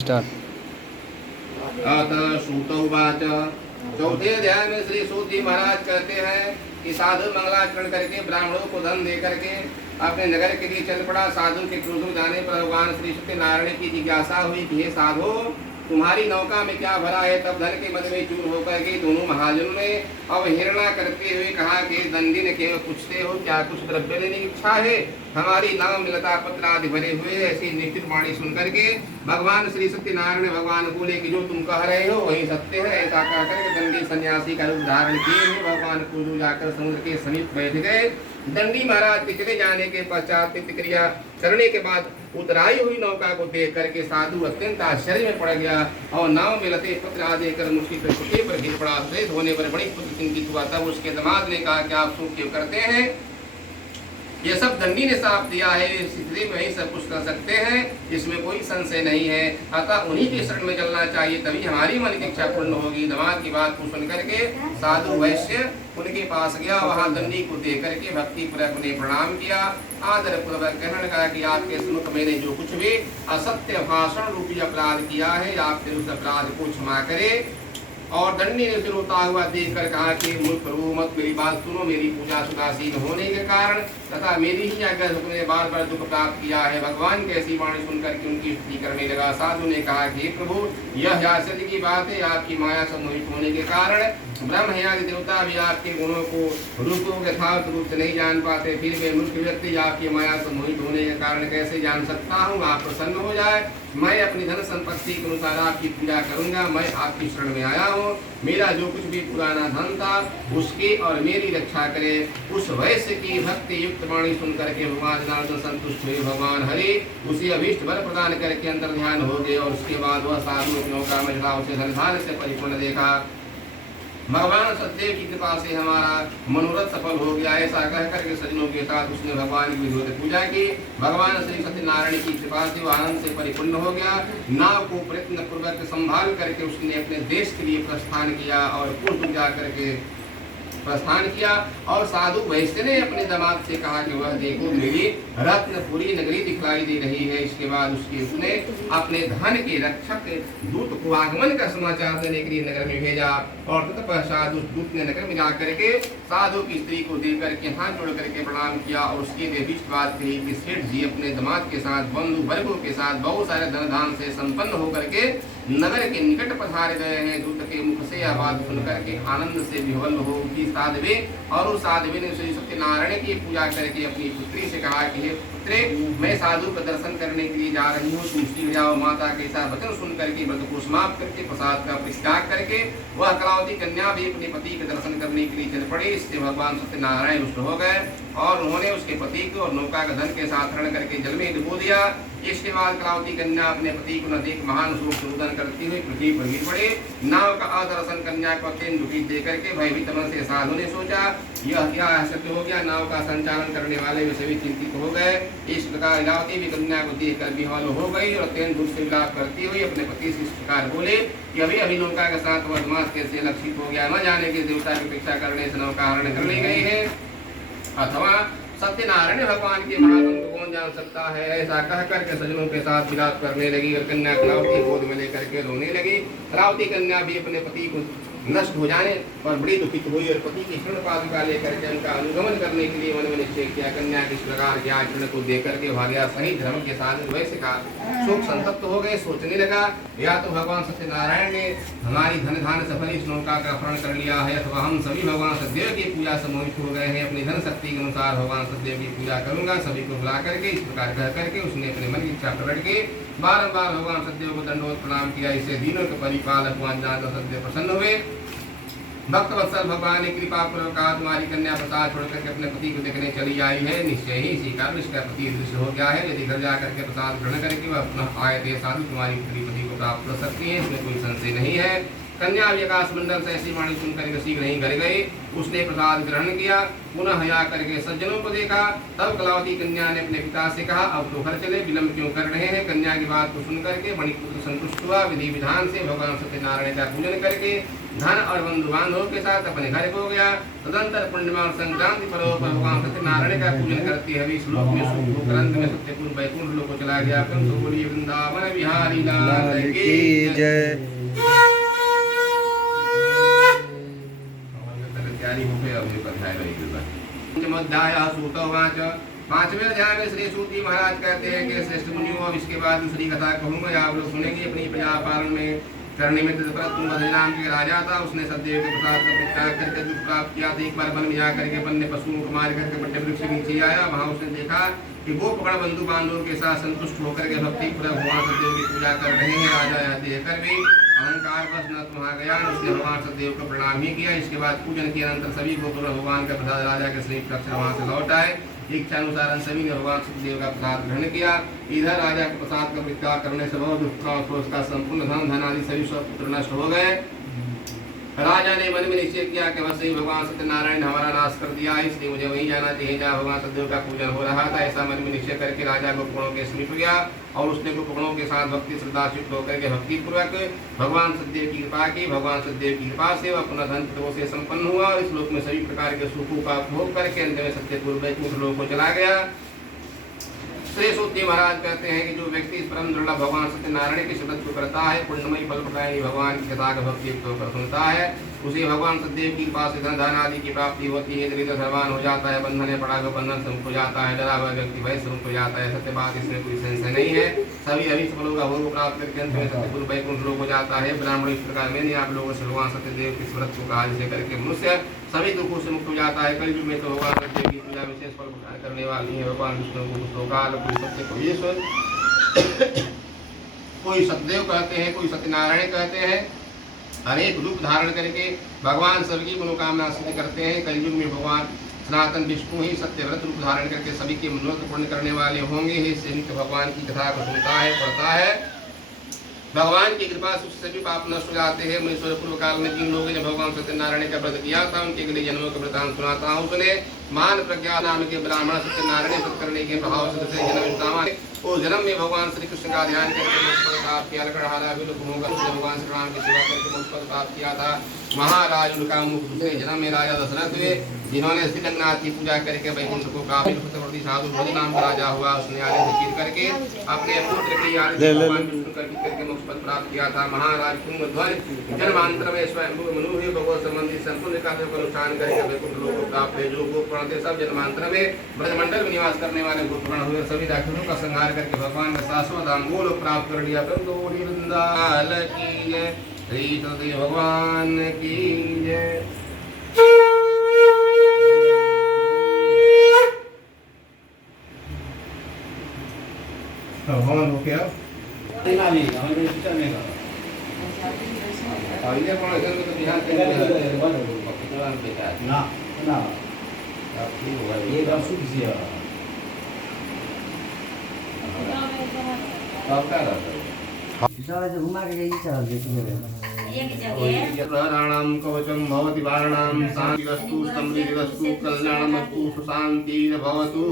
अत सूत उवाच। चौथे अध्याय में श्री सूत जी महाराज कहते हैं कि साधु मंगलाचरण करके ब्राह्मणों को धन दे करके अपने नगर के लिए चल पड़ा। साधु के क्रोध में जाने पर भगवान श्री सत्यनारायण की जिज्ञासा हुई कि हे साधु, तुम्हारी नौका में क्या भरा है। तब धन के मन में चूर होकर के दोनों महाजनों ने अवहेलना करते हुए कहा कि दंडी ने केवल पूछते हो क्या कुछ द्रव्य लेने की इच्छा है। हमारी नाव में लता पत्र आदि भरे हुए। ऐसी निश्चित वाणी सुन करके भगवान श्री सत्यनारायण भगवान बोले कि जो तुम कह रहे हो वही सत्य है। ऐसा कहकर के दंडी सन्यासी का रूप धारण किए हुए भगवान कुल्लू जाकर समुद्र के समीप बैठ गए। दंडी महाराज के चले जाने के पश्चात प्रतिक्रिया करने के बाद उतराई हुई नौका को देख करके साधु अत्यंत आश्चर्य में पड़ गया और नाव में लते पत्र आदि कर मुश्किल पर गिर पड़ा। श्वेत होने पर बड़ी चिंतित हुआ। तब उसके दामाद ने कहा कि आप शोक क्यों करते हैं, ये सब दंडी ने साफ दिया है, इसलिए वही सब कुछ कर सकते हैं, इसमें कोई संशय नहीं है। अतः उन्हीं के शरण में चलना चाहिए, तभी हमारी मन की इच्छा पूर्ण होगी। दामाद की बात को सुन करके साधु वैश्य उनके पास गया। वहां दंडी को देख करके भक्ति पूर्वक ने प्रणाम किया। आदर पूर्वक कहने लगा कि आपके सन्मुख मैंने जो कुछ भी असत्य भाषण रूपी अपराध किया है, आप फिर उस अपराध को क्षमा करे। और दंडी ने फिर रोता हुआ देख कर कहा कि मूर्ख प्रभु मत मेरी बात सुनो। मेरी पूजा सुदासीन होने के कारण तथा मेरी ही आज्ञा से तुमने बार बार दुख प्राप्त किया है। भगवान की ऐसी वाणी सुनकर के उनकी स्तुति करने लगा। साधु ने कहा कि प्रभु यह आश्चर्य की बात है, आपकी माया से मोहित होने के कारण ब्रह्म आदि देवता भी आपके गुणों को रूपों के यथार्थ रूप से नहीं जान पाते। फिर वे मूर्ख व्यक्ति आपकी माया से मोहित होने के कारण कैसे जान सकता हूँ। आप प्रसन्न हो जाए, मैं अपनी धन संपत्ति के अनुसार आपकी पूजा करूंगा। मैं आपकी शरण में आया हूँ, मेरा जो कुछ भी पुराना धन था उसकी और मेरी रक्षा करे। उस वैश्य की भक्ति युक्त वाणी सुन करके भगवान जनार्दन संतुष्ट हुए। भगवान हरि उसी अभीष्ट वर प्रदान करके अंतर ध्यान हो गए और उसके बाद वह साधु की नौका में चला, उसे धन से परिपूर्ण देखा। भगवान सत्यदेव की कृपा से हमारा मनोरथ सफल हो गया। ऐसा कह करके सज्जनों के साथ उसने भगवान की विधिवत पूजा की। भगवान श्री सत्यनारायण की कृपा से वह आनंद से परिपूर्ण हो गया। नाव को प्रयत्न पूर्वक संभाल करके उसने अपने देश के लिए प्रस्थान किया और पूर्व जा करके प्रस्थान किया। और साधु वैश्य ने अपने दामाद से कहा कि वह देखो मेरी रत्नपुरी नगरी दिखलाई दे रही है। इसके बाद उसने अपने धन के रक्षक दूत को आगमन का समाचार देने के लिए नगर में भेजा। और तत्पश्चात उस दूत ने नगर में जाकर के साधु की स्त्री को देख करके हाथ जोड़ करके प्रणाम किया और उसकी निर्दिष्ट बात कही कि सेठ जी अपने दामाद के साथ बंधु वर्गों के साथ बहुत सारे धन धान से संपन्न होकर के नगर के निकट पधार गए हैं। दूत के मुख से यह बात सुनकर के आनंद से विह्वल हो उठी साध्वी। और उस साध्वी ने श्री सत्यनारायण की पूजा करके अपनी पुत्री से कहा कि हे पुत्रे, मैं साधु का दर्शन करने के लिए जा रही हूँ, तुम शीघ्र जाओ। माता के साथ वचन सुन करके व्रत को समाप्त करके प्रसाद का परित्याग करके वह कलावती कन्या भी अपने पति के दर्शन करने के लिए चल पड़ी। इससे भगवान सत्यनारायण रुष्ट हो गए और उन्होंने उसके पति को और नौका का धन के साथ हरण करके जल में डुबो दिया। इसके बाद कलावती कन्या अपने पति को नदी महान शोक रुदन करती हुई पृथ्वी पर गिर पड़े। नाव का अदर्शन कन्या को अत्यंत दुखी देकर के भयभीत मन से साधु ने सोचा यह क्या सत्य हो गया। नाव का संचालन करने वाले भी सभी चिंतित हो गए। इस प्रकार कलावती भी कन्या को देख कर विह्वल हो गई और अत्यंत दुख से विलाप करती हुई अपने पति से इस प्रकार बोले कि अभी अभी नौका के साथ वर्धमान कैसे लक्षित हो गया, न जाने के देवता की अपेक्षा करने से नौका हरण कर ली गई है, अथवा सत्यनारायण भगवान के महामंत्र को कौन जान सकता है। ऐसा कह करके सज्जनों के साथ विलाप करने लगी और कन्या कलावती गोद में लेकर के रोने लगी। कलावती कन्या भी अपने पति को नष्ट हो जाने पर बड़ी दुखित हुई और पति की क्षण पादुका लेकर के उनका अनुगमन करने के लिए मन में निश्चय किया। कन्या किस प्रकार के आचरण को देख करके भाग्या सही धर्म के साथ वैश्य का शोक संतप्त हो गए। सोचने लगा या तो भगवान सत्यनारायण ने हमारी धन धान सफल इस नौका का अपहरण कर लिया है, अथवा हम सभी भगवान सत्यदेव की पूजा से मोहित हो गए हैं। अपनी धन शक्ति के अनुसार भगवान सत्यदेव की पूजा करूंगा। सभी को बुला करके इस प्रकार कह करके उसने अपने मन की इच्छा प्रकट की। बारंबार भगवान सत्यदेव को दंडवत प्रणाम किया। इससे दीनों के परिपालक भगवान जानकर सत्यदेव प्रसन्न हुए। भक्त वत्सल भगवान ने कृपा पूर्वक कहा तुम्हारी कन्या प्रसाद छोड़ करके अपने पति को देखने चली आई है। निश्चय ही इसी कारण इसका पति दृश्य हो गया है। यदि घर जाकर के प्रसाद ग्रहण करके वह अपना आए थे साधु तुम्हारी पति को प्राप्त कर सकती है, इसमें कोई संशय नहीं है। कन्या भी आकाश मंडल से ऐसी वाणी सुन करके शीघ्र ही घर गई। उसने प्रसाद ग्रहण किया, पुनः हया करके सज्जनों को देखा। तब कलावती कन्या ने अपने पिता से कहा, अब तो घर चले, विलंब क्यों कर रहे हैं। कन्या की बात को सुन करके मणिपुत्र संतुष्ट हुआ। विधि विधान से भगवान सत्यनारायण का पूजन करके धन और बंधु बांधवों के साथ अपने घर को गया। तदंतर पूर्णिमा और संक्रांति पर्व पर भगवान सत्यनारायण का पूजन करते हुए श्लोक में सुख ग्रंथ में सत्यपुर वैकुंठ लोक को चला गया। बोलिए वृंदावन बिहारी लाल की जय। पांचवें अध्याय में श्री सूत महाराज कहते हैं कि श्रेष्ठ मुनियों, अब इसके बाद दूसरी कथा कहूंगा, आप लोग सुनेंगे। अपनी प्रजा पालन में करने में तुम नाम के राजा था। उसने सदैव के प्रसाद का त्याग करके दुख प्राप्त किया था। एक बार वन में जाकर के वन्य पशुओं को मार करके बड़े वृक्ष के नीचे आया। वहां उसने देखा कि वो पकड़ बंधु बांधवों के साथ संतुष्ट होकर के भक्ति पूर्वक भगवान सदैव की पूजा कर रहे हैं। राजा यह देखकर भी अहंकार बस न वहां गया, उसने भगवान सदैव को प्रणाम ही किया। इसके बाद पूजन के अनंतर सभी गोपुर भगवान का प्रसाद राजा के श्री पक्ष वहां से लौट आए। इच्छानुसार सभी ने भगवान सत्यदेव का प्रसाद ग्रहण किया। इधर राजा के प्रसाद का परित्याग करने से बहुत दुख उसका संपूर्ण धन आदि सभी पुत्र नष्ट हो गए। राजा ने मन में निश्चय किया कि वैसे ही भगवान सत्यनारायण हमारा नाश कर दिया, इसलिए मुझे वहीं जाना चाहिए जहाँ भगवान सत्यदेव का पूजन हो रहा था। ऐसा मन में निश्चय करके राजा गोपगणों के समीप गया और उसने गोपगणों के साथ भक्ति श्रद्धा युक्त होकर के भक्ति पूर्वक भगवान सत्यदेव की कृपा की। भगवान सत्यदेव की कृपा से वह अपना धन पुत्रों से संपन्न हुआ और इस लोक में सभी प्रकार के सुखों का भोग करके अंत में सत्यपुर वैकुंठ लोक को चला गया। श्री सूत महाराज कहते हैं कि जो व्यक्ति इस परम दुर्लभ भगवान सत्यनारायण के शब्द को करता है, पुण्यमयी फल प्रदायी भगवान की कथा का भक्ति होकर सुनता है, उसे भगवान सत्यदेव की कृपा से धन आदि की प्राप्ति होती है। दरिद्र धनवान हो जाता है, बंधन में पड़ा हुआ बंधन से मुक्त हो जाता है, डरा हुआ व्यक्ति भय से मुक्त हो जाता है। सत्य बात इसमें कोई संशय नहीं है। सभी अभी फलों का भोग प्राप्त करके अंत में सत्यपुर वैकुंठ लोक हो जाता है। ब्राह्मण इस प्रकार मैंने आप लोगों से भगवान सत्यदेव के व्रत को कहा, जिसे करके मनुष्य सभी दुखों से मुक्त हो जाता है। कलयुग में तो भगवान सत्यदेव की पूजा विशेष फल प्रदान करने वाली है। भगवान विष्णु को श्लोकाल, कोई सत्य कोई ईश्वर, कोई सत्यदेव कहते हैं, कोई सत्यनारायण कहते हैं। अनेक रूप धारण करके भगवान सबकी मनोकामना सिद्ध करते हैं। कलयुग में भगवान सनातन विष्णु ही सत्यव्रत रूप धारण करके सभी के मनोरथ पूर्ण करने वाले होंगे। हे नित्य भगवान की कथा को सुनता है, पढ़ता है, भगवान की कृपा से सभी पाप नष्ट हो जाते हैं। महेश्वर पूर्व काल में जिन लोगों ने भगवान सत्यनारायण का व्रत किया था, उनके अगले जन्मों का वृतांत सुनाता हूँ। सुने, मान प्रज्ञा नाम के ब्राह्मण सत्यनारायण व्रत करने के प्रभाव से जन्म उस जन्म में भगवान श्री कृष्ण का ध्यान करके भगवान श्री राम की सेवा करके मुझ पर प्राप्त किया था। महाराज उनका मुख दूसरे जन्म में राजा दशरथ हुए, जिन्होंने श्रीरंगनाथ की पूजा करके वैकुंठ को काफी चक्रवर्ती साधु भोज नाम का राजा हुआ। उसने आगे से करके अपने पुत्र की करके मुझ पर प्राप्त किया था। महाराज कुंभध्वज जन्मांतर में स्वयं मनु भगवत संबंधी संपूर्ण कार्यों का अनुष्ठान करके वैकुंठ लोक को प्राप्त है। जो गोपगण थे सब जन्मांतर में ब्रजमंडल में निवास करने वाले गोपगण हुए। सभी राक्षसों का संहार करके भगवान का शाश्वत धाम गोलोक प्राप्त कर लिया। वृंदावन की जय, श्री सत्यदेव भगवान की जय। भगवान हो क्या प्राणाम कवचम भवति वारणाम शांतिरस्तु समृद्धिरस्तु कल्याणमस्तु सुशांतिर्भवतु।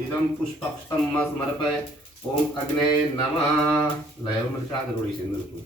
इदं पुष्पक्षतं समर्पय। ओम अग्ने नमः। लय मृषा दरोड़ी सिंदूर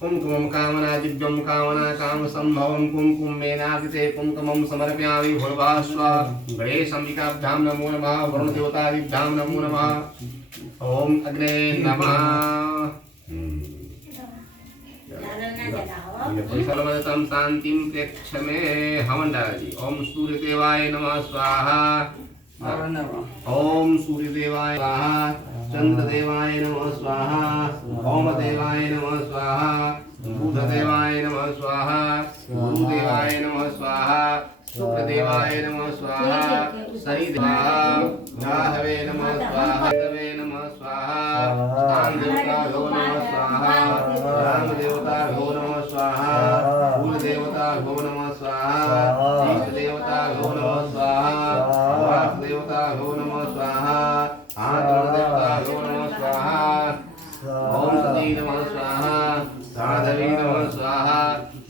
कुमकुमं कामना दिव्यं कामना काम संभवं कुमकुम मेनादिते कुमकुमं समर्पयामि। भूर्भुवः स्वः। गणेशाम्बिकाभ्यां नमो नमः। वरुण देवतादिभ्यां नमो नमः। ओम अग्ने नमः। सर्वदं शांतिं प्रेक्ष में हवन डाला जी। ओम सूर्य देवाय नमः स्वाहा। ओम सूर्य देवाय स्वाहा। चंद्र देवाय नमः स्वाहा। ओम देवाय नमः स्वाहा। बुध देवाय नमः स्वाहा। गुरु देवाय नमः स्वाहा। शुक्र देवाय नमः स्वाहा। शनि राहवे नमः स्वाहा। देवे नमः स्वाहा। स्थान देवता भो नमः स्वाहा। राम देवता भो नमः स्वाहा। कुल देवता भो नमः स्वाहा। इष्ट देवता भो नमः स्वाहा। वाक देवता भो नमः स्वाहा। आत्म देवता भो नमः स्वाहा। ओम सती नमः स्वाहा साधवी नमः स्वाहा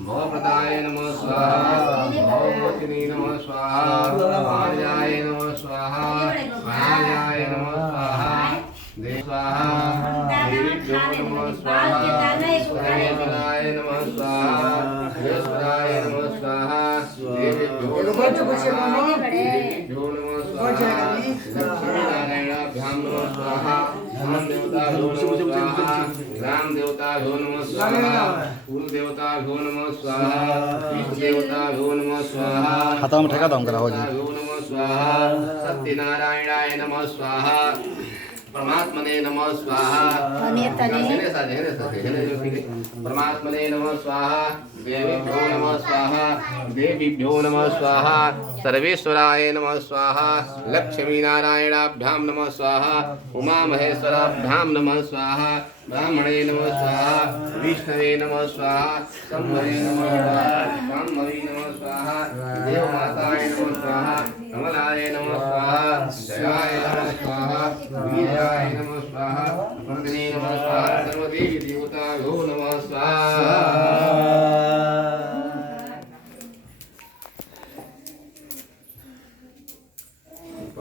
भवप्रदाय नमः स्वाहा भववचनी नमः स्वाहा आर्याय नमः स्वाहा आर्याय नमः स्वाहा देव स्वाहा देवीभ्यो नमः स्वाहा सुरेश्वराय नमः स्वाहा सुरेश्वराय नमः स्वाहा देवीभ्यो नमः स्वाहा देवीभ्यो नमः स्वाहा लक्ष्मीनारायणाभ्यां नमः स्वाहा धन देवताभ्यो नमः स्वाहा ग्राम देवताभ्यो नमः स्वाहा कुल देवताभ्यो नमः स्वाहा इष्ट देवताभ्यो नमः स्वाहा हाथामध्ये ठेका दाम करा हो जी नमः स्वाहा सत्यनारायणाय नमः स्वाहा परमात्मने नमः स्वाहा परमात्मने नमः स्वाहा देवीभ्यो नमः स्वाहा देवीभ्यो नमः स्वाहा सर्वेश्वराय नमः स्वाहा लक्ष्मीनारायणाभ्यां नमः स्वाहा उमामहेश्वराभ्यां नमः स्वाहा ब्राह्मणे नमः स्वाहा विष्णवे नमः स्वाहा शंभवे नमः स्वाहा शाम्भवी नमः स्वाहा देवमाताय नमः स्वाहा कमलाय नमः स्वाहा जयाय नमः स्वाहा वीराय नमः स्वाहा वर्धने नमः स्वाहा सर्वदेवी देवताभ्यो नमः स्वाहा